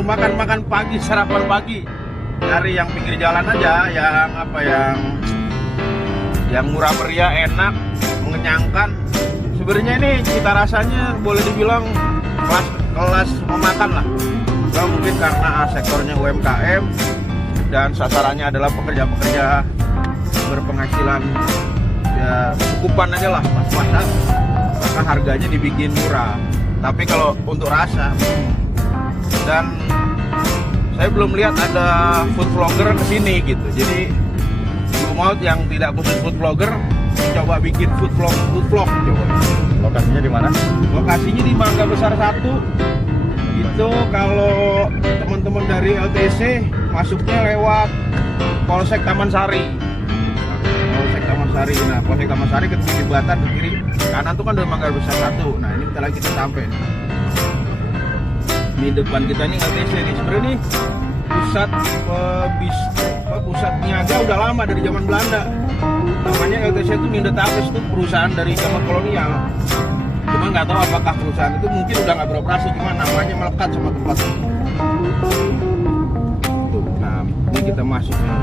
mau makan pagi, sarapan pagi, cari yang pinggir jalan aja, yang murah meriah, enak, mengenyangkan. Sebenarnya ini cita rasanya boleh dibilang kelas memakan lah. Nah, mungkin karena sektornya UMKM dan sasarannya adalah pekerja-pekerja berpenghasilan ya cukupan aja lah, pas-pasan, maka harganya dibikin murah. Tapi kalau untuk rasa, dan saya belum lihat ada food vlogger kesini gitu. Jadi mau yang tidak khusus food vlogger coba bikin food vlog coba. Lokasinya di mana? Lokasinya di Mangga Besar 1. Itu kalau teman-teman dari LTC masuknya lewat Polsek Taman Sari. Polsek Taman Sari. Nah, Polsek Taman Sari ke kiri Batan, ke kiri kanan tuh kan dari Mangga Besar 1. Nah, ini bentar lagi kita sampai nih. Di depan kita nih LTC nih. Sebenarnya nih pusat niaga udah lama dari zaman Belanda. Namanya LTC itu Nindetabes, itu perusahaan dari zaman kolonial. Cuma nggak tahu apakah perusahaan itu mungkin udah nggak beroperasi, cuma namanya melekat sama tempat itu. Tuh, nah ini kita masuk nih.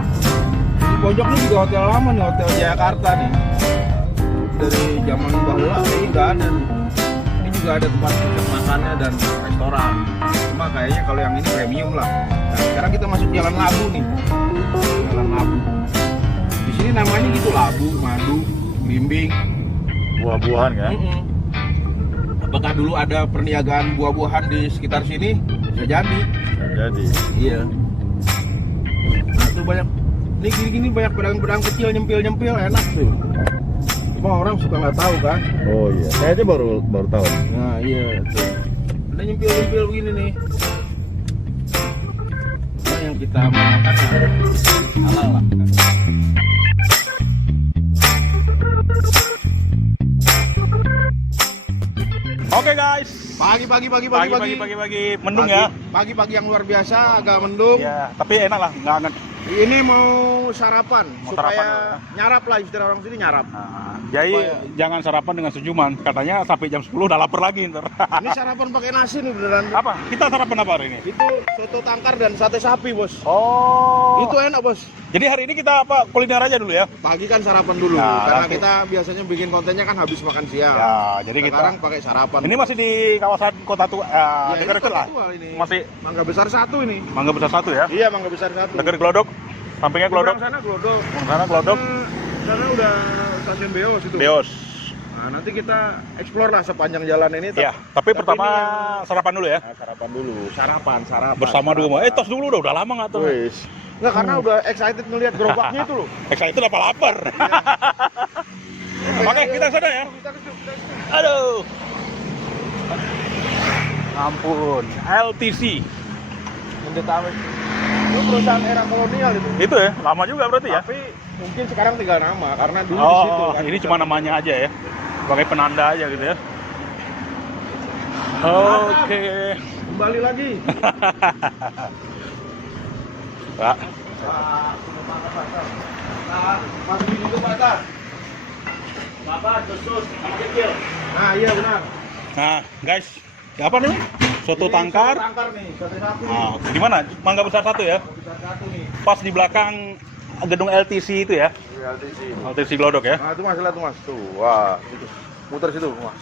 Di pojoknya juga hotel lama nih, Hotel Jakarta nih. Dari zaman bahula ini nggak ada nih. Ini juga ada tempat makannya dan restoran. Cuma kayaknya kalau yang ini premium lah. Nah, sekarang kita masuk Jalan Labu nih. Jalan Labu. Di sini namanya gitu, labu, madu, bimbing, Buah-buahan kan? Apakah dulu ada perniagaan buah-buahan di sekitar sini? Bisa jadi. Jadi. Iya. Nah, tuh banyak. Ini gini-gini banyak pedang-pedang kecil nyempil-nyempil, enak tuh. Cuma orang suka nggak tahu kan? Oh iya, saya aja baru tahu. Nah iya tuh. Ada nyempil-nyempil begini nih. Nah, yang kita mau makan halal lah. Oke guys. Pagi, Mendung ya? Pagi-pagi yang luar biasa, agak mendung. Ya, tapi enak lah, nggak anget. Ini mau sarapan, Mau supaya sarapan ya? nyarap lah, istilah orang sini nyarap. Jadi Supaya- jangan sarapan dengan senyuman. Katanya sampai jam 10 udah lapar lagi ntar. Ini sarapan pakai nasi nih beneran. Apa? Kita sarapan apa hari ini? Itu soto tangkar dan sate sapi, Bos. Oh. Itu enak, Bos. Jadi hari ini kita apa? Kuliner aja dulu ya? Pagi kan sarapan dulu, Nah, karena langsung. kita biasanya bikin kontennya kan habis makan siang. Ya, jadi kita Sekarang pakai sarapan. ini masih di kawasan Kota Tua, Ya, ini dekat lah. Kota Tua ini. Masih Mangga Besar 1 ini. Mangga Besar 1 ya? Iya, Mangga Besar 1. Dekat Glodok, sampingnya Glodok. Seberang sana Glodok. Sana Glodok, Sana udah stasiun Beos itu. Beos. Nah, nanti kita explore lah sepanjang jalan ini. Ya, tapi pertama ini yang- sarapan dulu ya. Nah, sarapan dulu. Sarapan. Bersama dulu mah. Tos dulu udah lama nggak tuh? Wis. Nggak, karena udah excited ngelihat gerobaknya itu loh. Excited apa lapar? Oke, kita sana ya. Kita ke situ. Aduh. Ampun, LTC. Nindetabes. Itu perusahaan era kolonial itu. Itu ya, lama juga berarti ya? Tapi mungkin sekarang tinggal nama karena dulu di situ Oh, kan. ini cuma namanya aja ya. Sebagai penanda aja gitu ya. Oke. Kembali lagi. Pak, Masuk di situ Pak. Bapak susus kecil. Nah, iya benar. nah guys, apa nih? Soto Ini tangkar. soto tangkar nih, sate satu. Nah, di mana? Mangga Besar 1 ya? Besar satu nih. Pas di belakang gedung LTC itu ya. LTC. LTC Glodok ya. Nah, itu Mas, lihat tuh Mas. Tuh, wah, itu. Muter situ, Mas.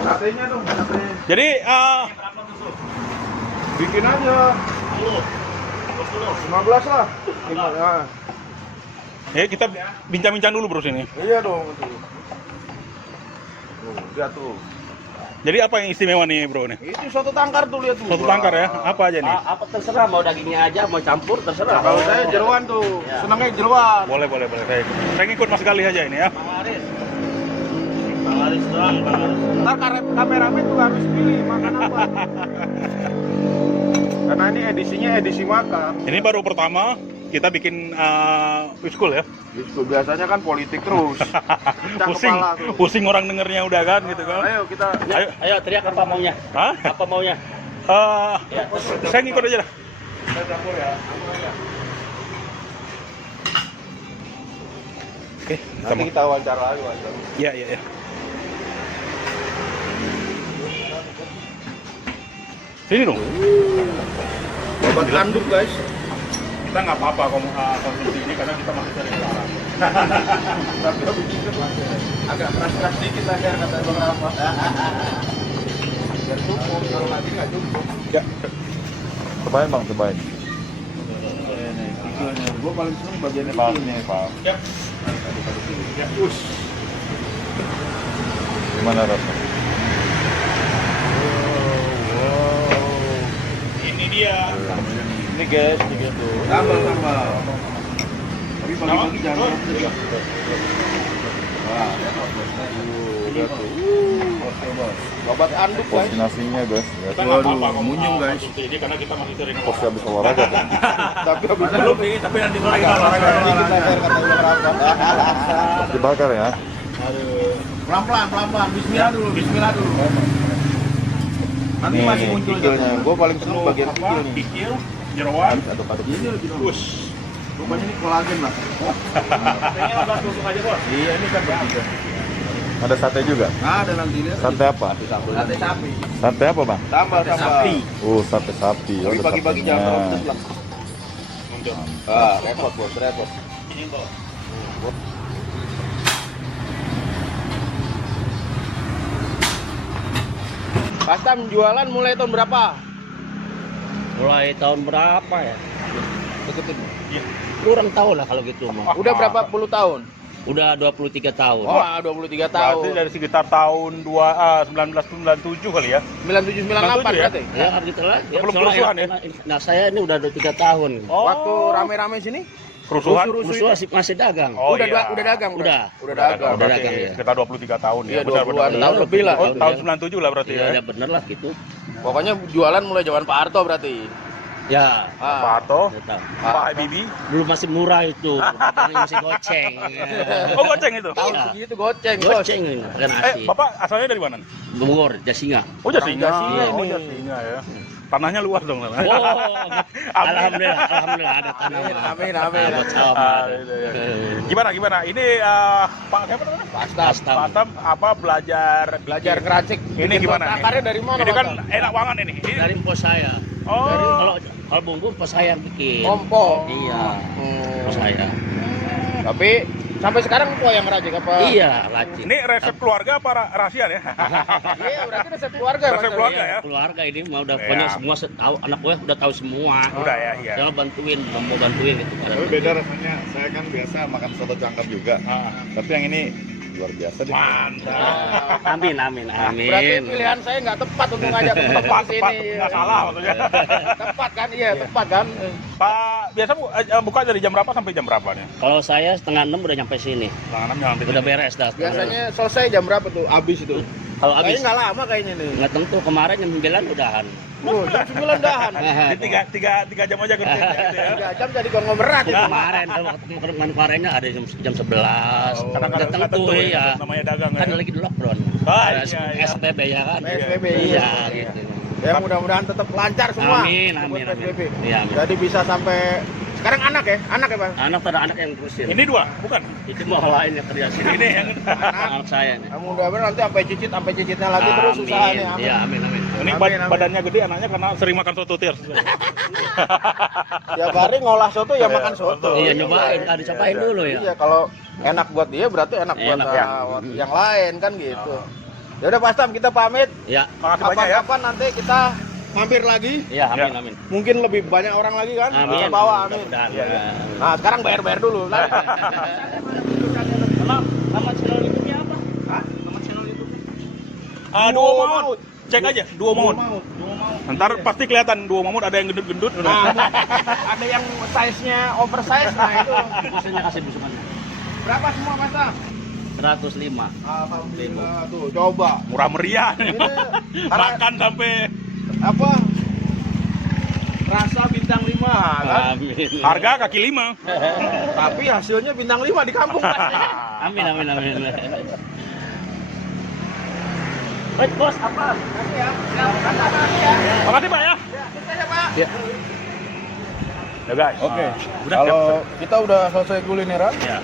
Satenya dong, sate. Jadi Bikin aja. 15 lah. Nah, ya kita bincang-bincang dulu bro sini. iya dong itu. Tuh, lihat tuh. Jadi apa yang istimewa nih bro nih? Itu soto tangkar tuh, lihat tuh. Soto tangkar ya? Apa aja nih? Apa terserah, mau dagingnya aja, mau campur terserah. Nah, kalau saya jeroan tuh, Ya. senangnya jeroan. Boleh. Saya ngikut Mas Gali aja ini ya. Bang Aris doang, Bang Aris. Ntar kameramen juga harus pilih makan apa. Karena ini edisinya edisi makan. Ini baru pertama kita bikin school ya. Gitu, biasanya kan politik terus. Pecah Pusing, kepala tuh. pusing orang dengernya udah kan gitu kan. Ayo kita Ayo. Ayo teriak apa maunya? Hah? Apa maunya? Saya ngikut aja dah. kita campur ya. Oke, kita Nanti mau. kita wawancara lagi, wawancara. Iya. Sini dong. Obat anduk guys. Kita nggak apa-apa konsumsi ini karena kita masih sering larang. Tapi habis itu agak keras-keras dikit aja kata Bang Rafa. Biar cukup, kalau lagi nggak cukup. Ya. Cobain bang, cobain. Gue paling seneng bagiannya Palnya, Pak. Ya. Ya, us. Gimana rasanya? Ini dia. Ini guys, begitu. Sambal. Tapi pagi-pagi jangan. Wah, Udah tuh. obat anduk guys. Porsi nasinya guys. Ya. Kita nggak apa-apa Waduh, munyung, guys. konsumsi ini karena kita masih sering Porsi larang. habis olahraga kan. Tapi habis Belum ini, tapi nanti lagi olahraga. dikit aja kata Bang Rafa. Dibakar ya. Pelan-pelan. Bismillah dulu. Nanti Nih, masih muncul kikilnya. Gue paling seneng bagian Apa? kikil nih. Kikil, jeroan, Atau pada gini lebih us. Rupanya ini kolagen lah. Kayaknya 18 tusuk aja bos. Iya, ini kan bertiga. Ada sate juga. Ada nanti lihat. Sate apa? Sate sapi. Sate apa bang? Sambal. Oh, sate sapi. Tapi ada pagi-pagi satenya. jangan terlalu pedes lah. Muncul. Repot bos, repot. Ini bos. Pastam jualan mulai tahun berapa? Mulai tahun berapa ya? Deketin. Iya. Kurang tahu lah kalau gitu mah. Udah berapa puluh tahun? Udah 23 tahun. Oh, 23 tahun. Berarti dari sekitar tahun 1997 kali ya. 97 98 ya? berarti. Ya, gitu lah. Ya, Sebelum soalnya kerusuhan ya? Nah, saya ini udah 23 tahun. Waktu rame-rame sini? Kerusuhan. Rusuh masih dagang. Oh, udah iya. udah dagang. Udah. Udah dagang. Udah Berarti dagang, ya. sekitar 23 tahun ya. Iya, Benar, 20-an benar. tahun lebih lah. Oh, Tahun tahun ya. 97 lah berarti Iya, ya. ya bener lah gitu. Pokoknya jualan mulai zaman Pak Harto berarti. Ya. Pak Ah. Harto, Udah tahu. Pak Habibie. Dulu masih murah itu. Pakai masih goceng. Oh, goceng itu. Tahun Iya. segitu goceng, bos. Goceng ini, pakai nasi. Bapak asalnya dari mana? Bogor, Jasinga. Oh, Jasinga. Jasinga Oh, ini. Jasinga ya. Tanahnya luas dong. Oh, alhamdulillah ada tanah. Amin. Buat sawah Ah, ada. gitu ya. Gimana? Ini Pak siapa namanya? Pastam. Pak Atam apa belajar Belajar ngeracik. Ini Bikin gimana? Akarnya dari mana? Ini kan Bang? enak banget ini. Dari pos saya. Oh. Kalau bumbu pos saya yang bikin. Kompor. Iya, pos saya. Tapi sampai sekarang gua yang ngeracik apa? Iya, lacik. Ini resep keluarga apa rahasia ya? Iya, berarti resep keluarga. Resep Mas. keluarga. Iya, ya? keluarga ini mah udah Iya. punya semua tahu, anak gue udah tahu semua. Udah ya, iya. Saya bantuin, mau bantuin gitu. Tapi beda rasanya. Saya kan biasa makan soto cangkap juga. Tapi yang ini luar biasa deh. Mantap. Amin. Berarti pilihan saya nggak tepat untuk ngajak teman Tepat, sini. nggak salah maksudnya. Tepat kan? Iya, tepat kan? Pak, biasa buka dari jam berapa sampai jam berapa nih? Kalau saya 5:30 udah nyampe sini. Setengah 6 nyampe. Udah beres dah. Biasanya selesai jam berapa tuh? Habis itu. Kalau Kayaknya habis nggak lama kayaknya nih. nggak tentu, kemarin jam 9 udahan. Oh, jam 9 dahan. Jadi tiga jam aja kerja gitu ya. 3 jam jadi konglomerat itu. Kemarin kemarinnya ada jam 11. Oh, kadang-kadang Nggak nggak tentu ya. namanya dagang Kan ya. lagi di lockdown. Ah, Ada iya. SPB ya kan. PSBB, Iya, iya. gitu. Ya mudah-mudahan tetap lancar semua. Amin. buat PSBB. Iya, amin. Jadi bisa sampai sekarang anak ya, Bang. Anak ada anak yang terusin. Ini 2, bukan? Itu mau lain yang kerja sini. Ini yang anak saya nih. Nah, mudah-mudahan nanti sampai cicitnya lagi terus Amin. usahanya. Amin. Iya, amin. ini Amin. badannya gede anaknya karena sering makan soto terus. Tiap hari ngolah soto ya makan soto. Iya, nyobain, dicobain dulu ya. Iya, kalau enak buat dia berarti enak buat Enak, ya. yang lain kan gitu. Ya udah Pastam, kita pamit. Ya, Makasih banyak ya. Kapan nanti kita mampir lagi? iya, amin. Mungkin lebih banyak orang lagi kan? Amin. Kita bawa, amin. Mudah-mudahan. Iya, iya. Nah, sekarang bayar dulu. Nah, Nama channel YouTube-nya apa? Nama channel YouTube-nya? Duo Maut. Cek aja, Duo Maut. Ntar pasti kelihatan Duo Maut ada yang gendut-gendut. Nah, ada yang size-nya oversize, nah itu. Biasanya kasih busukannya. Berapa semua Pastam? 105. Alhamdulillah tuh, coba. Murah meriah. Ini Makan sampai apa? Rasa bintang 5 kan? Amin. harga kaki 5. Tapi hasilnya bintang 5 di kampung. Amin. Baik, Bos, apa? Makasih Pak ya. Ya. Ya guys. Oke. Udah Kalau kita udah selesai kulineran, Ya.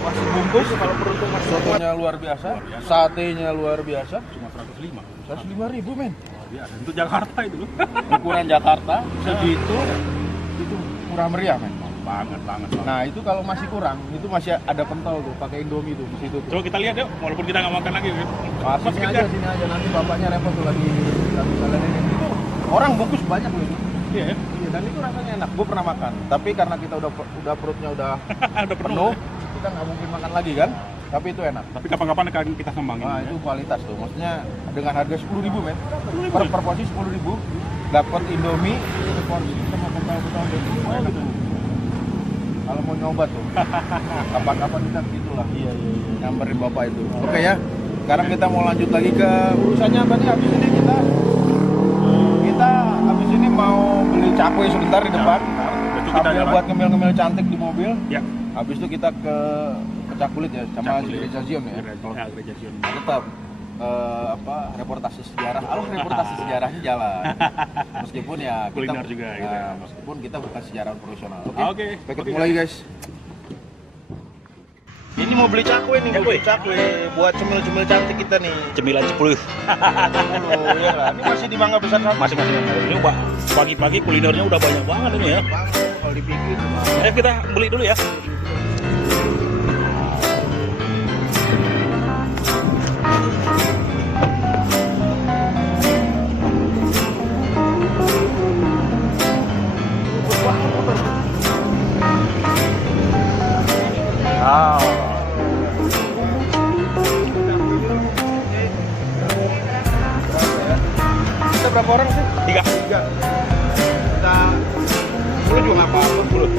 masih bungkus kalau perlu sotonya luar biasa, satenya luar biasa. Cuma 105. 105.000 men. Iya, untuk Jakarta itu loh. Ukuran Jakarta segitu itu murah meriah men. Banget. Nah itu kalau masih kurang, itu masih ada pentol tuh, pakai Indomie tuh di situ tuh. Coba kita lihat yuk, walaupun kita nggak makan lagi. Mas, sini aja nanti bapaknya repot tuh lagi misalnya ini. Itu orang bungkus banyak loh itu. Iya, ya. Iya, dan itu rasanya enak. Gue pernah makan, tapi karena kita udah perutnya udah Udah penuh, kita nggak mungkin makan lagi kan. Tapi itu enak. Tapi kapan-kapan akan kita kembangin. Nah, ya. itu kualitas tuh. Maksudnya dengan harga 10.000 men. Per porsi 10.000 dapat Indomie seporsi sama pentol-pentol itu enak tuh. Kalau mau nyoba tuh. Kapan-kapan kita gitulah. Iya. Nyamperin bapak itu. Oke ya. Sekarang kita mau lanjut lagi ke urusannya apa nih? Habis ini kita habis ini mau beli cakwe sebentar di depan. Itu kita Sambil jalan. buat ngemil-ngemil cantik di mobil. Ya. Habis itu kita ke Pecah Kulit ya, sama Pecah Kulit. Gereja Zion ya. Gereja Zion. Tetap reportase sejarah. Reportase sejarahnya jalan. Meskipun ya Kuliner juga gitu ya. meskipun kita bukan sejarawan profesional. Oke. Sampai ketemu lagi guys. Ini mau beli cakwe nih, buat cemil-cemil cantik kita nih. Cemilan 10. Oh iya lah, ini masih di Mangga Besar satu. Masih. Ini pagi-pagi kulinernya udah banyak banget ini ya. Bang, kalau dipikir. Ayo kita beli dulu ya. Kita berapa orang sih? 3. Kita 10 juga nggak apa-apa. 10.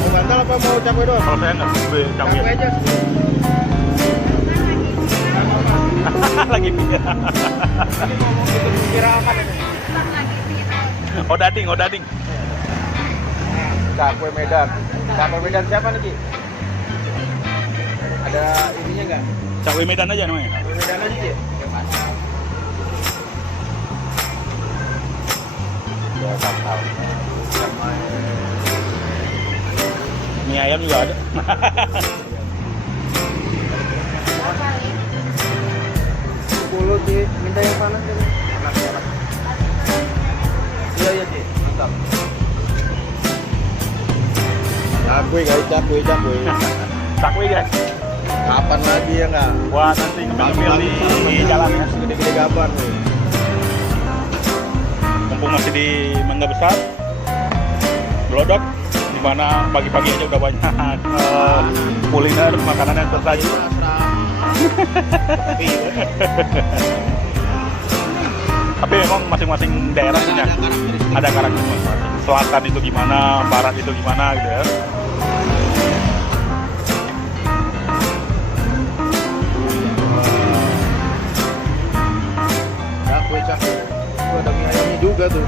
Mau bantal apa mau cakwe doang? Kalau saya nggak beli Cakwe aja. lagi pikir. Tadi ngomong gitu viralkan ini. Oh dading. Cakwe Medan. Cakwe Medan siapa nih Ki? Ada ininya nggak? Cakwe Medan aja namanya. Cakwe Medan aja Ki. Ya tahu. Mie ayam juga ada. Sepuluh Ki, minta yang panas ya. Enak. Iya Ki, mantap. Cakwe guys, cakwe. Cakwe guys. Kapan lagi ya nggak? Buat nanti ngemil di jalan ya. Gede-gede gaban nih. Mumpung masih di Mangga Besar, Glodok, di mana pagi-pagi aja udah banyak kuliner makanan yang tersaji. Tapi emang masing-masing daerah punya ada karakter masing-masing. Selatan itu gimana, barat itu gimana gitu ya. Cakwe. Itu ada mie ayamnya juga tuh.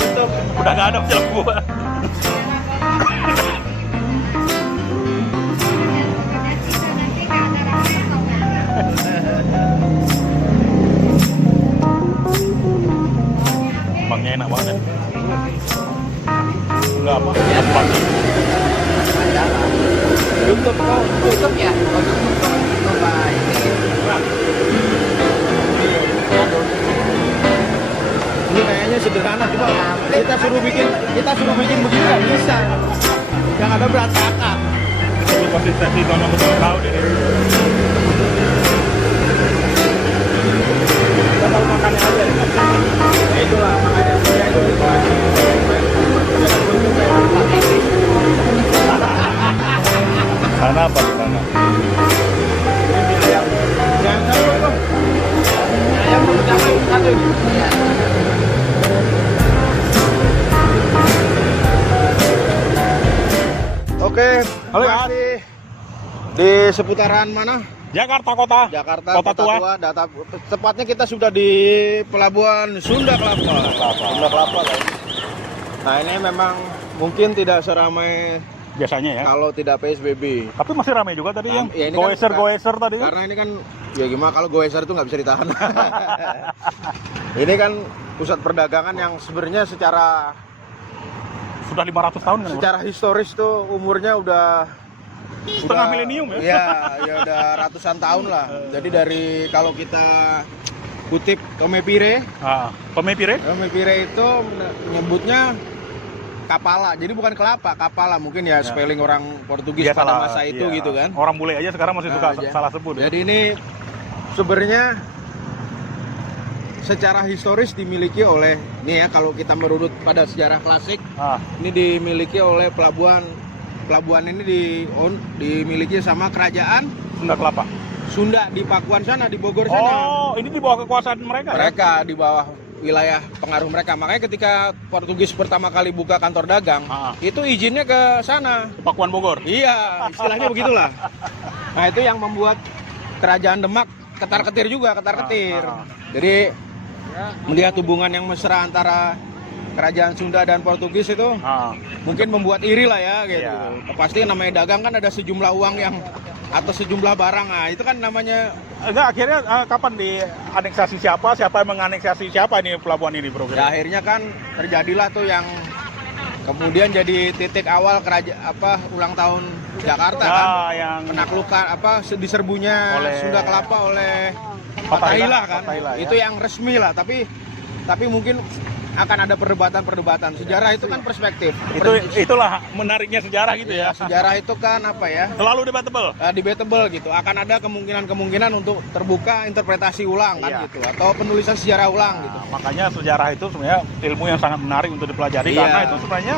YouTube. Udah gak ada film gua. Emangnya enak banget. Enggak apa? Tempat. YouTube ya. Ini kayaknya sederhana, cuma kita suruh bikin begini nggak bisa. Yang ada berantakan. Itu konsistensi tahun tahun ini. Kita tahu makannya aja. Ya itulah makanya saya itu. Sana apa di sana? Ini ayam. Yang satu tuh. Ayam satu ini. Oke, Halo, ya. masih di seputaran mana? Jakarta Kota. Jakarta, Kota Tua. Tepatnya kita sudah di Pelabuhan Sunda Kelapa. Sunda Kelapa, guys. Nah ini memang mungkin tidak seramai Biasanya ya. kalau tidak PSBB. Tapi masih ramai juga tadi yang Ya, ini kan goeser tadi. Karena ini kan Ya gimana kalau goeser itu nggak bisa ditahan. Ini kan pusat perdagangan yang sebenarnya secara Sudah 500 tahun kan? secara historis tuh umurnya udah Setengah milenium ya? Iya, ya udah ratusan tahun lah. Jadi dari kalau kita kutip Tomepire Tomepire? Tomepire itu menyebutnya kapala. Jadi bukan kelapa, kapala mungkin ya, spelling orang Portugis Dia pada salah, masa itu iya. gitu kan. Orang bule aja sekarang masih suka Nah, salah sebut ya? Jadi ini sebenarnya secara historis dimiliki oleh, nih ya kalau kita merunut pada sejarah klasik, ini dimiliki oleh pelabuhan ini dimiliki sama kerajaan Sunda Kelapa. Sunda di Pakuan sana, di Bogor sana. Oh, ini di bawah kekuasaan mereka? Mereka di bawah wilayah pengaruh mereka. Makanya ketika Portugis pertama kali buka kantor dagang, itu izinnya ke sana. Ke Pakuan Bogor? Iya, istilahnya begitulah. Nah, itu yang membuat kerajaan Demak ketar-ketir juga, ketar-ketir. Jadi melihat hubungan yang mesra antara kerajaan Sunda dan Portugis itu mungkin membuat iri lah ya gitu. Iya. Pasti namanya dagang kan ada sejumlah uang yang atau sejumlah barang. Nah, itu kan namanya Enggak, akhirnya kapan dianeksasi siapa yang menganeksasi siapa ini pelabuhan ini, Bro? ya akhirnya kan terjadilah tuh yang kemudian jadi titik awal ulang tahun Jakarta kan. Yang Penaklukan diserbunya oleh Sunda Kelapa oleh Fatahillah kan. Fatahillah, ya. Itu yang resmi lah, tapi mungkin akan ada perdebatan. Sejarah itu kan perspektif. Itulah menariknya sejarah gitu ya. Sejarah itu kan apa ya? Selalu debatable. Debatable gitu. Akan ada kemungkinan untuk terbuka interpretasi ulang kan gitu, atau penulisan sejarah ulang gitu. Makanya sejarah itu sebenarnya ilmu yang sangat menarik untuk dipelajari Iya. karena itu sebenarnya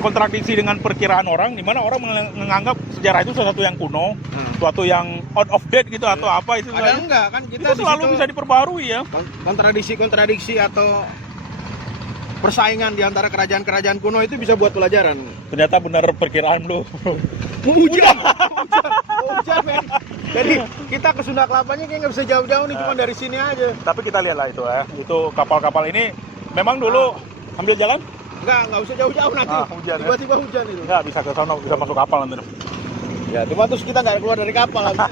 kontradiksi dengan perkiraan orang, di mana orang menganggap sejarah itu sesuatu yang kuno, sesuatu yang out of date gitu atau apa itu. Ada enggak kan kita itu selalu bisa diperbarui ya. Kontradiksi atau persaingan di antara kerajaan-kerajaan kuno itu bisa buat pelajaran. Ternyata benar perkiraan lu. Hujan, men. Jadi kita ke Sunda Kelapanya kayak nggak bisa jauh-jauh nih, cuma dari sini aja. Tapi kita lihatlah itu ya, itu kapal-kapal ini memang dulu ambil jalan? Nggak usah jauh-jauh nanti. Hujan, Tiba-tiba hujan itu. Nggak bisa ke sana, bisa masuk kapal nanti. Ya, cuma terus kita nggak keluar dari kapal lagi.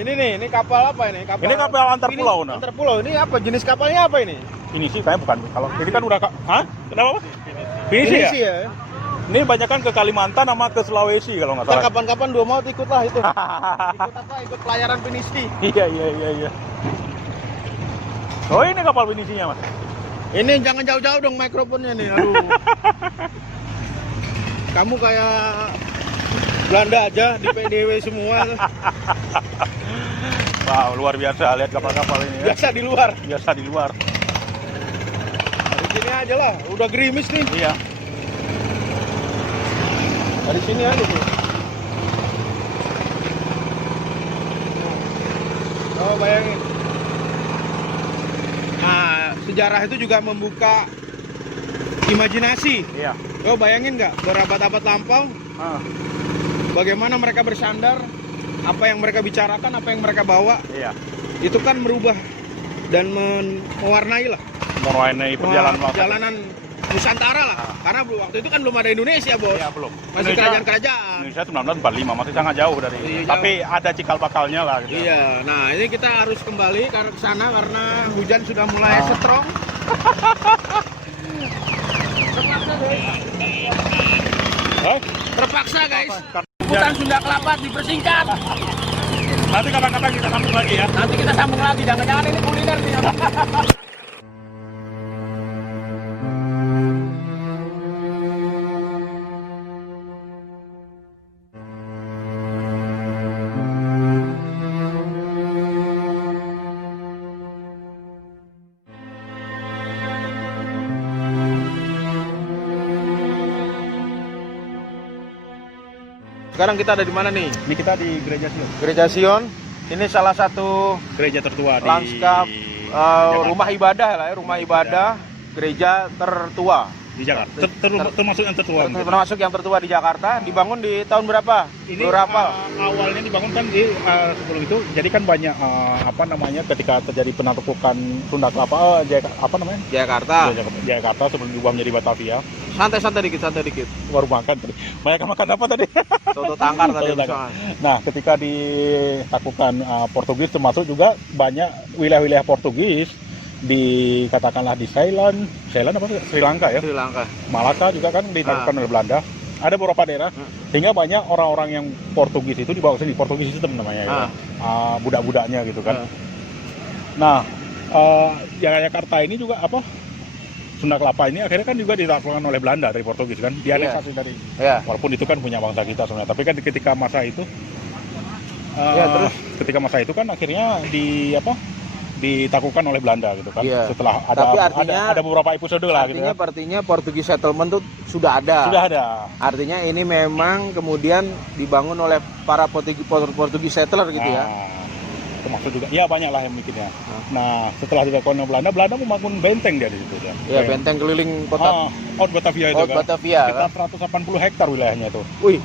Ini kapal apa ini? Ini kapal antar pulau, nah. Antar pulau. Ini apa? Jenis kapalnya apa ini? Ini sih kayaknya bukan. Kalau ini kan udah Kenapa? Finisi ya? ya. Ini banyak kan ke Kalimantan sama ke Sulawesi kalau nggak salah. Kapan-kapan dua mau ikutlah itu. Ikut pelayaran Finisi. Iya. Oh, ini kapal Finisinya, Mas. Ini jangan jauh-jauh dong mikrofonnya nih. Aduh. Kamu kayak Belanda aja di PDW semua. Wow, luar biasa lihat kapal-kapal ini ya. Biasa di luar. Biasa di luar. Dari sini aja lah, udah gerimis nih. Iya. Dari sini aja tuh. Oh, bayangin. Nah, sejarah itu juga membuka imajinasi. Iya. Kau bayangin nggak berabad-abad lampau, bagaimana mereka bersandar, apa yang mereka bicarakan, apa yang mereka bawa, Iya. itu kan merubah dan mewarnai lah Mewarnai perjalanan Nusantara lah. Karena waktu itu kan belum ada Indonesia, Bos. Iya, belum. Masih kerajaan-kerajaan. Indonesia 1945 masih sangat jauh dari. Iya, tapi ada cikal bakalnya lah gitu. Iya, nah ini kita harus kembali ke sana karena hujan sudah mulai strong. Terpaksa guys. Hutan Sunda Kelapa dipersingkat. Nanti kapan-kapan kita sambung lagi ya. Nanti kita sambung lagi. Jangan-jangan ini kuliner nih. Sekarang kita ada di mana nih? Ini kita di Gereja Sion. Gereja Sion. Ini salah satu Gereja tertua lanskap di rumah ibadah lah ya, rumah ibadah gereja tertua di Jakarta. Termasuk yang tertua. termasuk yang tertua di Jakarta. Dibangun di tahun berapa? Ini berapa? awalnya dibangun kan di sebelum itu. Jadi kan banyak ketika terjadi penaklukan Sunda Kelapa Jakarta Jakarta. sebelum diubah menjadi Batavia. Santai dikit. Baru makan tadi. Banyak makan apa tadi? Soto tangkar tadi Soto tangkar. misalnya. Nah, ketika ditaklukkan Portugis, termasuk juga banyak wilayah-wilayah Portugis katakanlah di Thailand apa sih? Sri Lanka ya. Sri Lanka. Malaka juga kan ditaklukkan oleh Belanda. Ada beberapa daerah sehingga banyak orang-orang yang Portugis itu dibawa ke sini, Portugis system namanya ya. Budak-budaknya gitu kan. Nah, Yogyakarta ini juga Sunda Kelapa ini akhirnya kan juga ditaklukkan oleh Belanda dari Portugis kan, dianeksasi dari. Walaupun itu kan punya bangsa kita sebenarnya, tapi kan ketika masa itu terus ketika masa itu kan akhirnya ditaklukkan oleh Belanda gitu kan. Setelah Tapi artinya, ada beberapa episode lah gitu kan. Artinya Portugis settlement tuh sudah ada. Artinya ini memang kemudian dibangun oleh para Portugis settler gitu ya. Termasuk juga ya banyak lah yang bikinnya. Nah, setelah ditaklukkan oleh Belanda membangun benteng dia di situ ya. Iya, benteng keliling kota Haute Batavia itu kan. Batavia kan. Sekitar 180 hektar wilayahnya itu. Wih,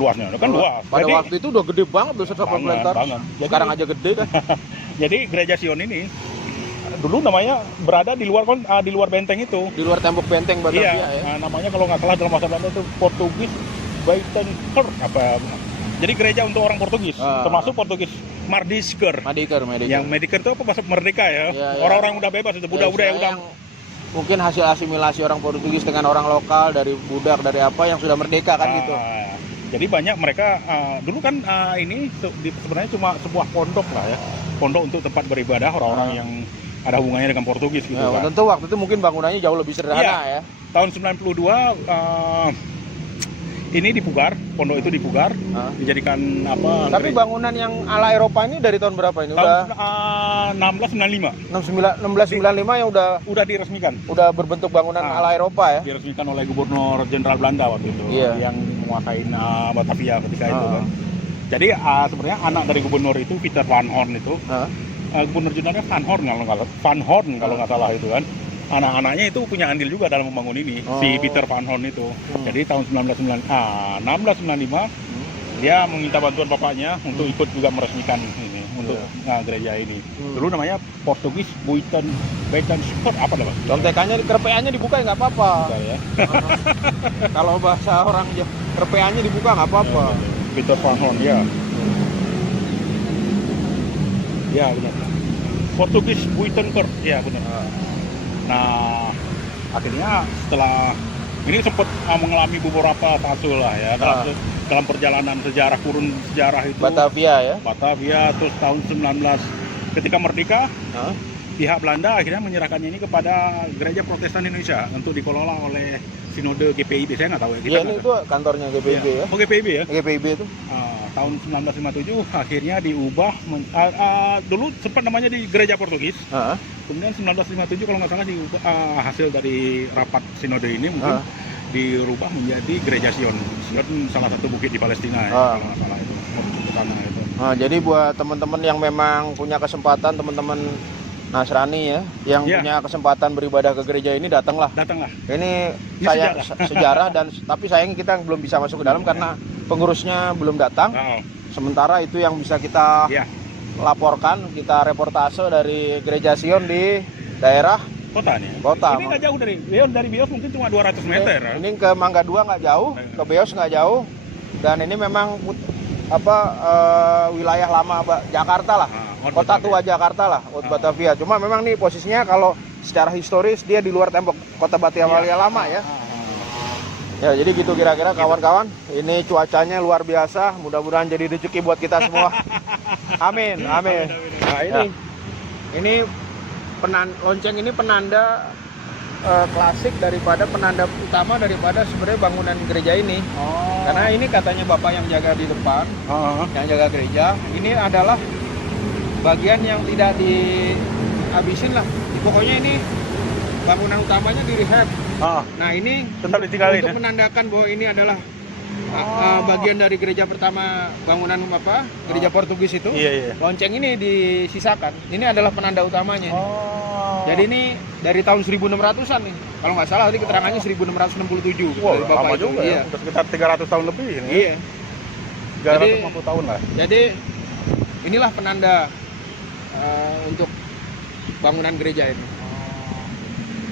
luasnya kan luas. Pada waktu itu udah gede banget tuh 180 hektar. Sekarang aja gede kan. Jadi gereja Sion ini dulu namanya berada di luar benteng itu. Di luar tembok benteng Batavia ya. Namanya kalau nggak salah dalam bahasa Belanda itu Portugis Buitenkerk Jadi gereja untuk orang Portugis, termasuk Portugis Mardisker. Yang Mediker itu bahasa merdeka ya. Orang-orang udah bebas itu, budak-budak yang udah mungkin hasil asimilasi orang Portugis dengan orang lokal dari budak dari apa yang sudah merdeka kan gitu. Jadi banyak mereka dulu kan ini sebenarnya cuma sebuah pondok lah ya. Pondok untuk tempat beribadah orang-orang yang ada hubungannya dengan Portugis gitu kan. Tentu waktu itu mungkin bangunannya jauh lebih sederhana ya. Tahun 92 ini dipugar, pondok itu dipugar, dijadikan Tapi bangunan yang ala Eropa ini dari tahun berapa ini? Tahun 1695. 1695 yang udah diresmikan. Udah berbentuk bangunan ala Eropa ya. Diresmikan oleh Gubernur Jenderal Belanda waktu itu, yang menguasai Batavia ketika itu kan. Jadi sebenarnya anak dari gubernur itu Peter Van Horn itu, Gubernur Jenderalnya Van Horn kalau nggak salah itu kan. Anak-anaknya itu punya andil juga dalam membangun ini, si Peter Van Horn itu. Jadi tahun 1695 dia meminta bantuan bapaknya untuk ikut juga meresmikan ini untuk gereja ini. Dulu namanya Portugis Buitenkerk apa namanya? Contekannya kerpeannya dibuka nggak apa-apa. Ya. Kalau bahasa orang kerpeannya dibuka nggak apa-apa. Peter Van Horn ya. Ya benar. Portugis Buitenkerk ya benar. Nah, akhirnya setelah ini sempat mengalami beberapa fase lah ya dalam perjalanan sejarah kurun sejarah itu. Batavia terus tahun 19 ketika merdeka pihak Belanda akhirnya menyerahkannya ini kepada Gereja Protestan Indonesia untuk dikelola oleh Sinode GPIB. Saya nggak tahu ya. Ini itu kantornya GPIB ya. Oh GPIB ya. GPIB itu. Tahun 1957 akhirnya diubah dulu sempat namanya di Gereja Portugis. Kemudian 1957 kalau nggak salah diubah hasil dari rapat sinode ini mungkin dirubah menjadi Gereja Sion. Sion salah satu bukit di Palestina ya kalau nggak salah itu. Jadi buat teman-teman yang memang punya kesempatan, teman-teman Nasrani ya, yang punya kesempatan beribadah ke gereja ini datanglah. Ini sejarah dan tapi sayang kita belum bisa masuk ke dalam karena pengurusnya belum datang. Sementara itu yang bisa kita laporkan, kita reportase dari Gereja Sion di daerah kota nih. Ini nggak jauh dari Bios mungkin cuma 200 meter. Ini ke Mangga 2 nggak jauh, ke Bios nggak jauh. Dan ini memang wilayah lama Jakarta lah. Kota tua Jakarta lah, Haute Batavia. Cuma memang nih posisinya kalau secara historis dia di luar tembok Kota Batavia lama ya. Ya, jadi gitu kira-kira kawan-kawan. Ini cuacanya luar biasa. Mudah-mudahan jadi rezeki buat kita semua. Amin. Nah, ini lonceng ini penanda klasik daripada penanda utama daripada sebenarnya bangunan gereja ini. Karena ini katanya Bapak yang jaga di depan, yang jaga gereja. Ini adalah bagian yang tidak dihabisin lah. Pokoknya ini bangunan utamanya di rehab. Nah ini tetap ditinggalin untuk menandakan bahwa ini adalah bagian dari gereja pertama bangunan gereja Portugis itu. Lonceng ini disisakan. Ini adalah penanda utamanya. Jadi ini dari tahun 1600-an nih. Kalau nggak salah tadi keterangannya 1667. Wow, lama juga ya. Udah sekitar 300 tahun lebih ini. Iya. 350 tahun lah. Jadi inilah penanda untuk bangunan gereja ini.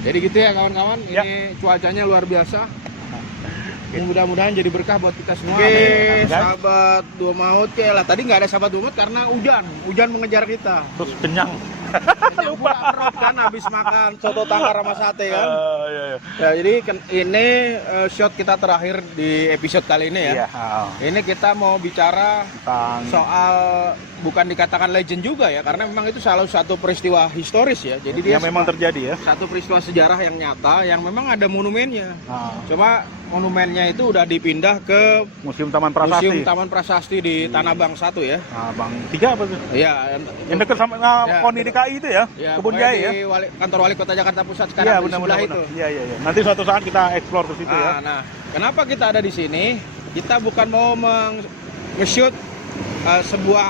Jadi gitu ya kawan-kawan, Ya. ini cuacanya luar biasa. Mudah-mudahan jadi berkah buat kita semua. Oke, Oke, guys. sahabat Dua Maut ya lah. Tadi nggak ada sahabat Dua Maut karena hujan mengejar kita. Terus kenyang. Kenyang pula perut kan habis makan soto tangkar sama sate kan. Iya, iya. Ya, jadi ini shot kita terakhir di episode kali ini ya. Iya. Ini kita mau bicara Tentang soal bukan dikatakan legend juga ya, karena memang itu salah satu peristiwa historis ya. Jadi dia yang memang terjadi ya. satu peristiwa sejarah yang nyata yang memang ada monumennya. Cuma monumennya itu udah dipindah ke Museum Taman Prasasti. Museum Taman Prasasti di Tanah Abang 1 ya. Bang 3 apa tuh? Iya, Yang dekat sama Ya, KONI DKI itu ya? ya, Kebun pokoknya Jaya ya? di kantor wali kota Jakarta Pusat Iya, sekarang di benar sebelah benar. itu. Iya, iya, iya. Nanti suatu saat kita explore ke situ ya. Nah, kenapa kita ada di sini? Kita bukan mau nge-shoot sebuah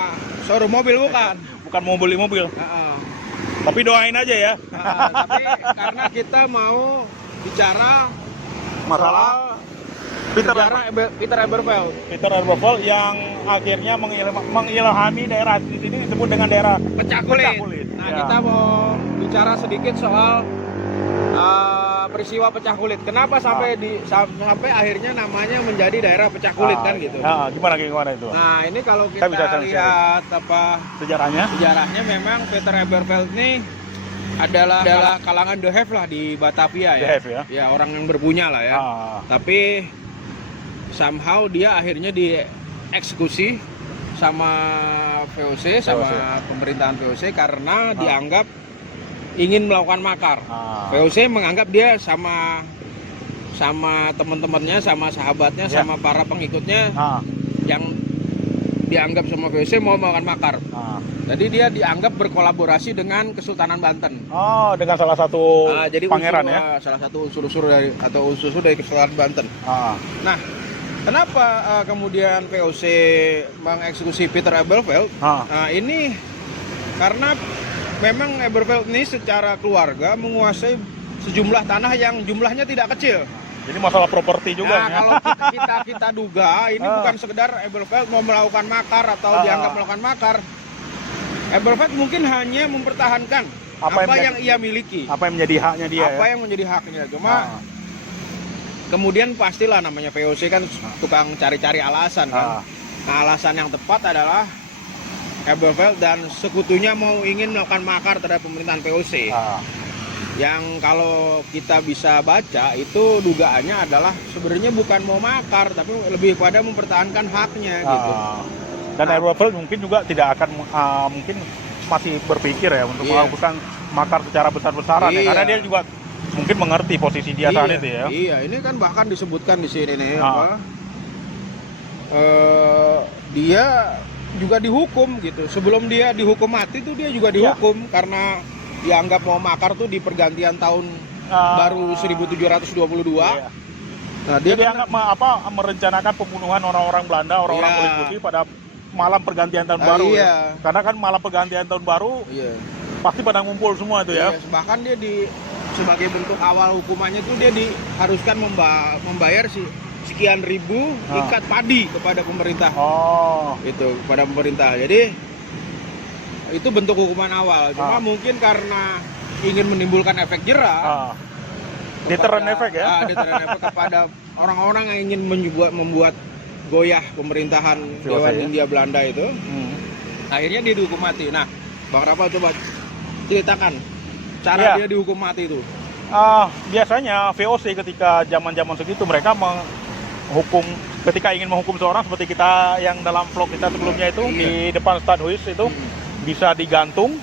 showroom mobil bukan. Bukan mau beli mobil, Heeh. tapi doain aja ya. Tapi karena kita mau bicara Masalah Peter sejarah Peter Eberfeld. Peter Eberfeld yang akhirnya mengilhami daerah di sini disebut dengan daerah Pecah kulit. Pecah kulit. Nah, Ya. kita mau bicara sedikit soal peristiwa pecah kulit. Kenapa sampai sampai akhirnya namanya menjadi daerah pecah kulit kan gitu. Gimana itu? Nah, ini kalau kita bisa sharing. lihat Sejarahnya? sejarahnya memang Peter Eberfeld ini adalah kalangan The Have lah di Batavia ya. The Have ya? Ya, orang yang berpunya lah ya. Tapi somehow dia akhirnya dieksekusi sama VOC, sama pemerintahan VOC karena dianggap ingin melakukan makar. VOC menganggap dia sama teman-temannya, sama sahabatnya, sama para pengikutnya yang dianggap sama VOC mau melakukan makar. Jadi dia dianggap berkolaborasi dengan Kesultanan Banten. Oh, dengan salah satu Jadi pangeran unsur, ya? salah satu unsur-unsur dari Kesultanan Banten. Nah, kenapa kemudian VOC mengeksekusi Peter Eberfeld? Nah, ini karena memang Eberfeld ini secara keluarga menguasai sejumlah tanah yang jumlahnya tidak kecil. Jadi masalah properti juga Nah, ya? kalau kita duga ini bukan sekedar Eberfeld mau melakukan makar atau dianggap melakukan makar. Eberfeld mungkin hanya mempertahankan apa yang ia miliki. Apa yang menjadi haknya dia Apa ya? yang menjadi haknya. Cuma kemudian pastilah namanya VOC kan tukang cari-cari alasan kan. Nah, alasan yang tepat adalah Eberfeld dan sekutunya mau ingin melakukan makar terhadap pemerintahan VOC. Yang kalau kita bisa baca itu dugaannya adalah sebenarnya bukan mau makar tapi lebih pada mempertahankan haknya gitu. Dan Eberfeld mungkin juga tidak akan mungkin masih berpikir ya untuk melakukan makar secara besar-besaran ya, karena dia juga mungkin mengerti posisi dia saat itu ya. Iya, ini kan bahkan disebutkan di sini nih dia juga dihukum gitu. Sebelum dia dihukum mati tuh dia juga dihukum karena dianggap mau makar tuh di pergantian tahun baru 1722. Nah, dia dianggap merencanakan pembunuhan orang-orang Belanda, orang-orang kulit putih pada malam pergantian tahun baru ya. Karena kan malam pergantian tahun baru pasti pada ngumpul semua itu ya. Bahkan dia sebagai bentuk awal hukumannya itu dia diharuskan membayar sekian ribu ikat padi kepada pemerintah. Itu kepada pemerintah. Jadi itu bentuk hukuman awal. Cuma mungkin karena ingin menimbulkan efek jerah, deterrent effect ya. Deterrent effect kepada orang-orang yang ingin membuat goyah pemerintahan Dewan Hindia Belanda itu. Akhirnya dia dihukum mati. Nah, Bang Rapal coba ceritakan cara dia dihukum mati itu. Biasanya VOC ketika zaman-zaman segitu mereka ketika ingin menghukum seorang seperti kita yang dalam vlog kita sebelumnya itu di depan Stadhuis itu bisa digantung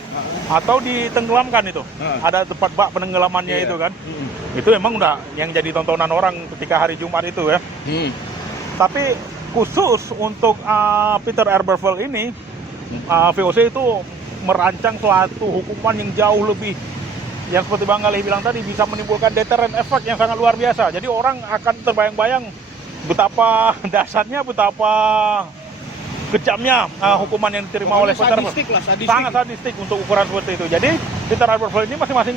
atau ditenggelamkan itu. Ada tempat bak penenggelamannya itu kan. Itu emang udah yang jadi tontonan orang ketika hari Jumat itu ya. Tapi khusus untuk Peter Eberfeld ini, VOC itu merancang suatu hukuman yang jauh lebih, yang seperti Bang Galih bilang tadi, bisa menimbulkan deterrent effect yang sangat luar biasa. Jadi orang akan terbayang-bayang betapa dahsyatnya, betapa kejamnya hukuman yang diterima oleh Peter Eberfeld. Sangat sadistik untuk ukuran seperti itu. Jadi Peter Eberfeld ini masing-masing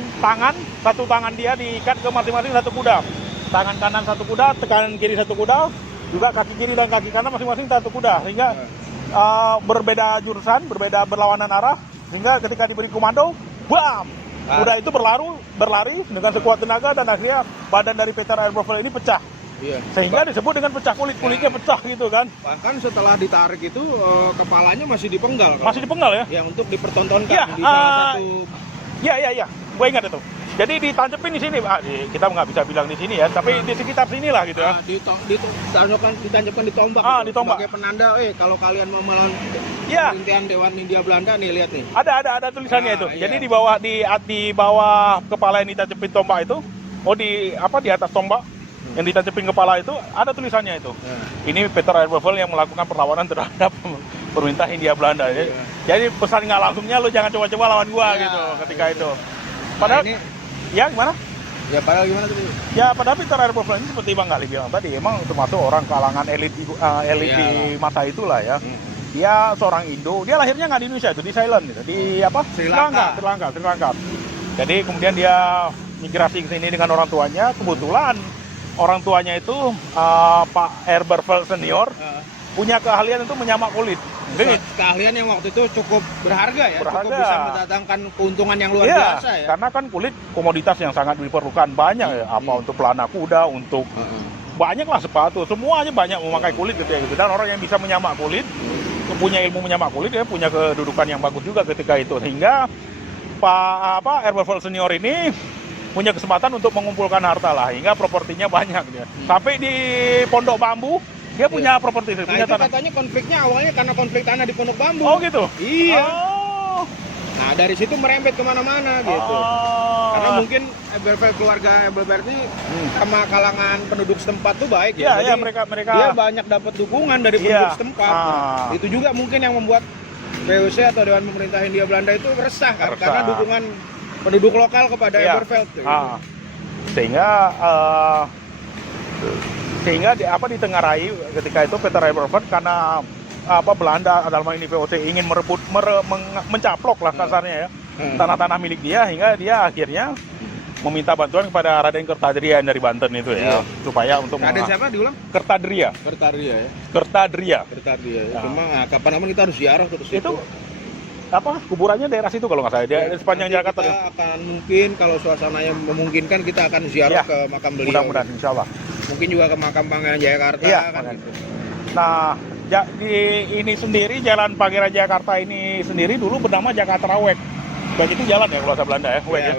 satu tangan dia diikat ke masing-masing satu kuda. Tangan kanan satu kuda, tangan kiri satu kuda, juga kaki kiri dan kaki kanan masing-masing satu kuda, sehingga berbeda jurusan, berbeda berlawanan arah, sehingga ketika diberi komando, bam, Udah itu berlari dengan sekuat tenaga dan akhirnya badan dari Peter Air Buffalo ini pecah. Iya. Sehingga disebut dengan pecah kulitnya pecah gitu kan. Bahkan setelah ditarik itu kepalanya masih dipenggal. Masih dipenggal ya? Yang untuk dipertontonkan Iya, di salah satu. Iya. Gue ingat itu. Jadi ditancepin di sini, kita nggak bisa bilang di sini ya, tapi di sekitar sini lah gitu ya. Ditancapkan di tombak. Di tombak. Sebagai penanda, kalau kalian mau melawan Iya. pemerintahan Dewan Hindia Belanda nih, lihat nih. Ada tulisannya itu. Iya. Jadi di bawah kepala yang ditancepin tombak itu, di atas tombak yang ditancepin kepala itu ada tulisannya itu. Ini Peter Air Buffalo yang melakukan perlawanan terhadap pemerintah Hindia Belanda. Jadi pesan nggak langsungnya lo jangan coba-coba lawan gua gitu ketika itu. Padahal ya gimana? Ya padahal gimana tuh? Ya padahal Peter Air Buffalo ini seperti Bang Gali bilang tadi, emang termasuk orang kalangan elit di masa itulah ya. Dia seorang Indo, dia lahirnya nggak di Indonesia, itu di Ceylon gitu, di Sri Lanka. Jadi kemudian dia migrasi ke sini dengan orang tuanya. Kebetulan orang tuanya itu Pak Air Buffalo senior punya keahlian untuk menyamak kulit. Keahlian yang waktu itu cukup berharga ya, Berharga. cukup bisa mendatangkan keuntungan yang luar Iya, biasa ya. karena kan kulit komoditas yang sangat diperlukan banyak ya, untuk pelana kuda, untuk banyak lah sepatu, semuanya banyak memakai kulit gitu ya. Dan orang yang bisa menyamak kulit, punya ilmu menyamak kulit ya, punya kedudukan yang bagus juga ketika itu. Sehingga Pak Air Buffalo senior ini punya kesempatan untuk mengumpulkan harta lah, hingga propertinya banyak dia. Sampai di Pondok Bambu dia punya properti, punya itu tanah. katanya konfliknya awalnya karena konflik tanah di Pondok Bambu. Oh gitu? Iya. Oh. Nah dari situ merembet kemana-mana gitu. Karena mungkin keluarga Eberfeld ini sama kalangan penduduk setempat tuh baik ya. Iya, Jadi mereka dia banyak dapat dukungan dari penduduk setempat. Itu juga mungkin yang membuat VOC atau Dewan Pemerintah Hindia Belanda itu resah kan, karena dukungan penduduk lokal kepada Eberfeld. Sehingga ditengarai ketika itu Peter Air Buffalo karena Belanda dalam hal ini VOC ingin mencaplok lah kasarnya ya tanah-tanah milik dia, hingga dia akhirnya meminta bantuan kepada Raden Kertadria dari Banten itu ya, supaya untuk Raden siapa diulang? Kertadria ya. Kertadria. Cuma kapan-kapan kita harus ziarah terus itu. Kuburannya daerah situ kalau nggak salah, di sepanjang Jakarta. Kita akan mungkin kalau suasananya memungkinkan kita akan ziarah ke makam beliau. Mudah-mudahan insya Allah. Mungkin juga ke makam Pangeran Jayakarta kan. Nah, di ini sendiri jalan Pangeran Jayakarta ini sendiri dulu bernama Jakarta Weg. Baik itu jalan ya kalau bahasa Belanda ya, Weg ya.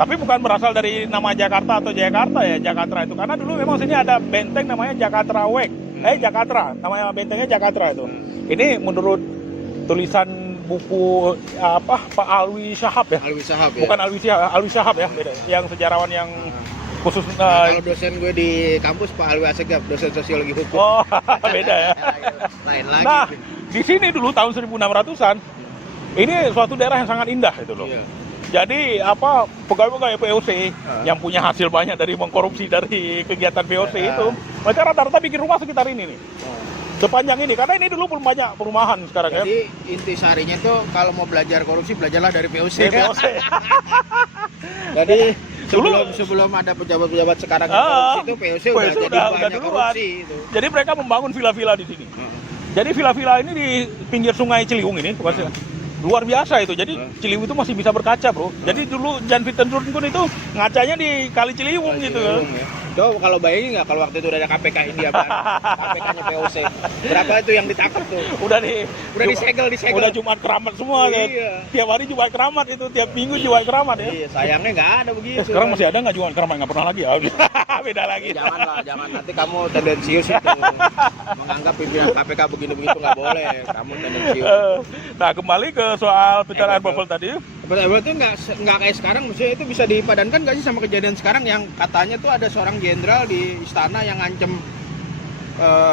Tapi bukan berasal dari nama Jakarta atau Jakarta ya, Jakarta itu. Karena dulu memang sini ada benteng namanya Jakarta Weg. Jakarta, namanya bentengnya Jakarta itu. Ini menurut tulisan buku Pak Alwi Shahab ya. Bukan Alwi Shahab ya, beda. Yang sejarawan yang khusus kalau dosen gue di kampus Pak Alwi Asegaf, dosen sosiologi hukum. Oh, beda ya. Lain lagi. Nah, di sini dulu tahun 1600-an ini suatu daerah yang sangat indah itu loh. Iya. Jadi pegawai-pegawai VOC yang punya hasil banyak dari mengkorupsi dari kegiatan VOC itu, mereka rata-rata bikin rumah sekitar ini nih. Sepanjang ini, karena ini dulu belum banyak perumahan sekarang. Jadi intisarinya tuh kalau mau belajar korupsi, belajarlah dari VOC. Jadi sebelum ada pejabat-pejabat sekarang yang korupsi itu VOC udah banyak korupsi itu. Jadi mereka membangun villa-villa di sini. Jadi villa-villa ini di pinggir Sungai Ciliwung ini, luar biasa itu. Jadi Ciliwung itu masih bisa berkaca, bro. Jadi dulu Jan Vittenburg itu ngacanya di Kali Ciliwung gitu. Coba kalau bayangin nggak kalau waktu itu udah ada KPK Hindia Belanda, KPK-nya VOC, berapa itu yang ditangkap tuh? Udah disegel. Udah Jumat Keramat semua kan. Tiap hari Jumat Keramat itu, tiap minggu Jumat Keramat ya. Iya, sayangnya nggak ada begitu. Sekarang masih ada nggak Jumat Keramat? Nggak pernah lagi ya. Beda lagi. Jangan nanti kamu tendensius itu menganggap pimpinan KPK begini-begitu, nggak boleh. Kamu tendensius. Nah, kembali ke soal Peter Air Buffalo tadi. Peter Air Buffalo itu nggak kayak sekarang, maksudnya itu bisa dipadankan nggak sih sama kejadian sekarang yang katanya tuh ada seorang jenderal di istana yang ngancem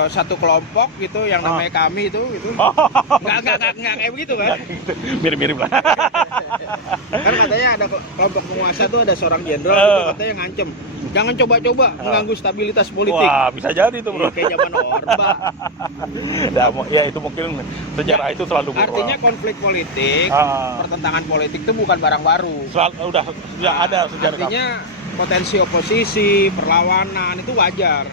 satu kelompok gitu yang namanya kami itu nggak kayak begitu kan? Mirip-mirip lah. Kan katanya ada kelompok penguasa tuh ada seorang jenderal itu katanya ngancem jangan coba-coba mengganggu stabilitas politik. Wah, bisa jadi tuh bro. Kayak zaman Orba. Ya itu mungkin sejarah itu selalu berubah. Artinya konflik politik, pertentangan politik itu bukan barang baru. Udah ada sejarah. Artinya potensi oposisi, perlawanan itu wajar.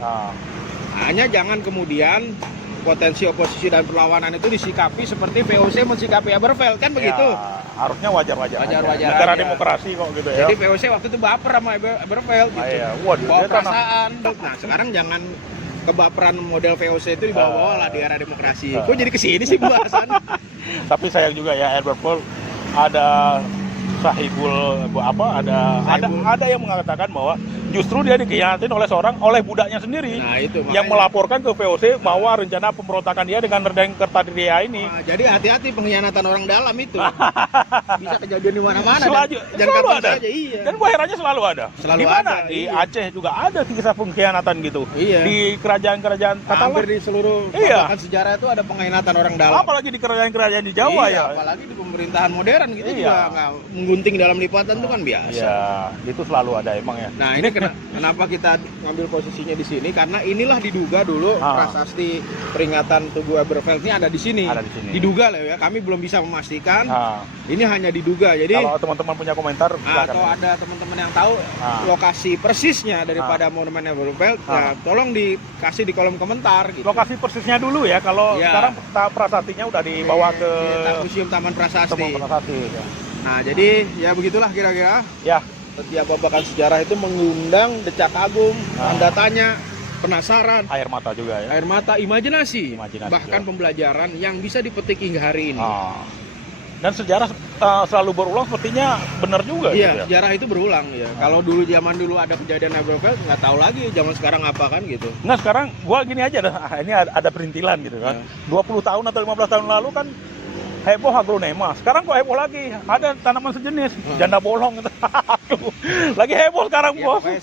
Hanya jangan kemudian potensi oposisi dan perlawanan itu disikapi seperti VOC mensikapi Haberfeld kan begitu. Ya, harusnya wajar-wajar. Wajar-wajar Negara aja. demokrasi kok gitu ya. Jadi VOC waktu itu baper sama Haberfeld gitu. Iya. Waduh, Bawa dia tanah. perasaan. Nah, sekarang jangan kebaperan model VOC itu dibawa-bawa lah di era demokrasi. Kok jadi kesini sih pembahasan? Tapi sayang juga ya Haberfeld ada ada yang mengatakan bahwa justru dia dikhianatin oleh budaknya sendiri Nah, itu yang makanya. melaporkan ke VOC bahwa rencana pemberontakan dia dengan Raden Kertaridia ini. Nah, jadi hati-hati pengkhianatan orang dalam itu. Bisa kejadian di mana-mana. Dan selalu kapan ada. saja, iya. Dan herannya selalu ada. Selalu di mana? ada, Di iya. Aceh juga ada kisah pengkhianatan gitu. Iya. Di kerajaan-kerajaan Hampir katakanlah. di seluruh Iya. babakan sejarah itu ada pengkhianatan orang dalam. Apalagi di kerajaan-kerajaan di Jawa Iya, ya. apalagi di pemerintahan modern gitu Iya. juga nggak menggunting dalam lipatan itu kan biasa. Iya, itu selalu ada emang ya. Nah ini kenapa kita ngambil posisinya di sini karena inilah diduga dulu prasasti peringatan Tugu Haberfeld ini ada di sini. Ada di sini. Diduga lah ya, kami belum bisa memastikan. Nah, Ini hanya diduga. Jadi kalau teman-teman punya komentar silakan. atau ada teman-teman yang tahu Ah. lokasi persisnya daripada monumen Haberfeld, ya, tolong dikasih di kolom komentar. Gitu. Lokasi persisnya dulu ya. Kalau Iya. sekarang prasastinya udah dibawa ke Museum Taman Prasasti. Taman Prasasti. Ya. Nah jadi ya begitulah kira-kira. Ya, Setiap babakan sejarah itu mengundang decak kagum, tanda tanya, penasaran, air mata juga ya. air mata, imajinasi, Imajinasi bahkan juga. pembelajaran yang bisa dipetik hingga hari ini. Dan sejarah selalu berulang sepertinya benar juga Iya, gitu ya. sejarah itu berulang ya. Kalau dulu zaman dulu ada kejadian Haberfeld, nggak tahu lagi zaman sekarang apa kan gitu. Nggak, sekarang gua gini aja dah. Ini ada perintilan gitu kan. 20 tahun atau 15 tahun lalu kan heboh aglonema. Sekarang kok heboh lagi? Ada tanaman sejenis, janda bolong gitu. Aduh, lagi heboh sekarang, Ya, Bos. pokoknya,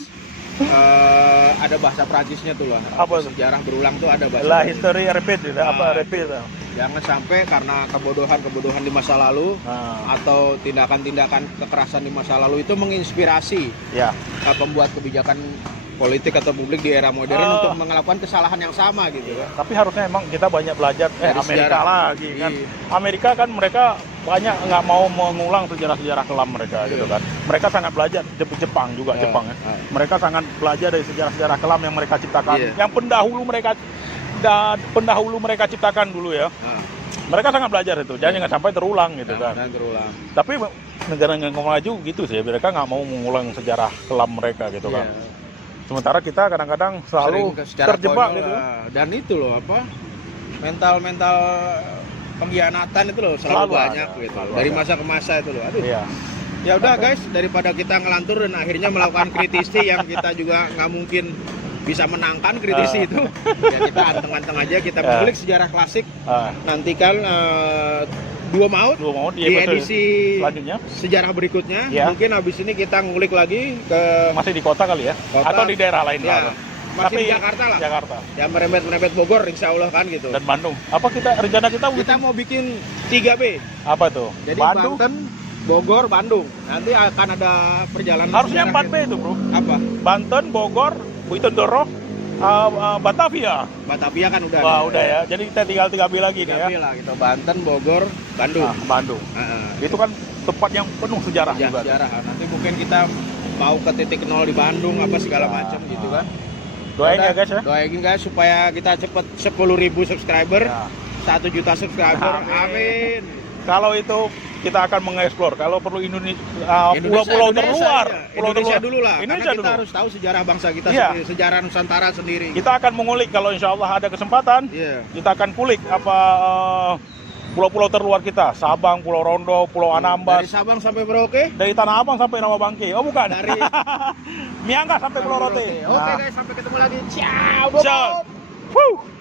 ada bahasa Prancisnya tuh lah. Apa tuh? Sejarah berulang tuh ada bahasa. La history repeat gitu. Apa repeat? Jangan sampai karena kebodohan-kebodohan di masa lalu Nah, atau tindakan-tindakan kekerasan di masa lalu itu menginspirasi ya. pembuat kebijakan politik atau publik di era modern untuk melakukan kesalahan yang sama gitu kan. Tapi harusnya emang kita banyak belajar Dari Amerika sejarah. lagi kan. Iya. Amerika kan mereka banyak nggak mau mengulang sejarah-sejarah kelam mereka gitu kan. Mereka sangat belajar Jepang juga Jepang ya. Mereka sangat belajar dari sejarah-sejarah kelam yang mereka ciptakan. Iya. Yang pendahulu mereka ciptakan dulu ya. Mereka sangat belajar itu. Jangan sampai terulang gitu kan. Dan terulang. Tapi negara yang maju gitu sih, mereka nggak mau mengulang sejarah kelam mereka gitu kan. Iya. Sementara kita kadang-kadang selalu Secara terjebak konyol gitu. lah. Dan itu loh apa? Mental pengkhianatan itu loh selalu banyak ada, gitu. selalu Dari ada. masa ke masa itu loh. Aduh. Iya. Ya udah guys, daripada kita ngelantur dan akhirnya melakukan kritisi yang kita juga nggak mungkin bisa menangkan kritisi itu, ya kita anteng-anteng aja, kita mengulik sejarah klasik. Nantikan dua maut Dua mau di edisi selanjutnya sejarah berikutnya. Ya. Mungkin habis ini kita ngulik lagi ke masih di kota kali ya, Kota. atau di daerah lain ya, lah. masih di Jakarta lah. Jakarta Ya merembet Bogor insya Allah kan gitu. dan Bandung. Apa rencana kita Kita mau bikin 3B. apa tuh? Jadi Bandung. Banten, Bogor, Bandung. Nanti akan ada perjalanan Harusnya sejarah 4B gitu. itu bro. Apa? Banten, Bogor, Bojonegoro, Batavia. Batavia kan udah. Wah udah ya. Jadi kita tinggal 3B lagi nih ya. 3B lah gitu. Banten, Bogor, Bandung. Bandung. Itu kan tempat yang penuh sejarah Ya, juga. sejarah. Nanti mungkin kita mau ke titik nol di Bandung apa segala macam gitu kan. Doain ya guys ya. Doain guys supaya kita cepet 10.000 subscriber, Ya. 1 juta subscriber. Amin. Amin. Kalau itu kita akan mengeksplor. Kalau perlu pulau-pulau terluar, pulau Indonesia terluar. dulu lah. Indonesia Karena kita dulu. harus tahu sejarah bangsa kita Iya. sendiri, sejarah Nusantara sendiri. Kita akan mengulik kalau insya Allah ada kesempatan. Iya. Kita akan kulik apa pulau-pulau terluar kita, Sabang, Pulau Rondo, Pulau Dari Anambas, Sabang sampai Merauke. dari Tanah Abang sampai Rawabangke. Oh bukan. Dari Miangga sampai Pulau Rote. Oke Nah. guys, sampai ketemu lagi. Ciao. Ciao. Woo.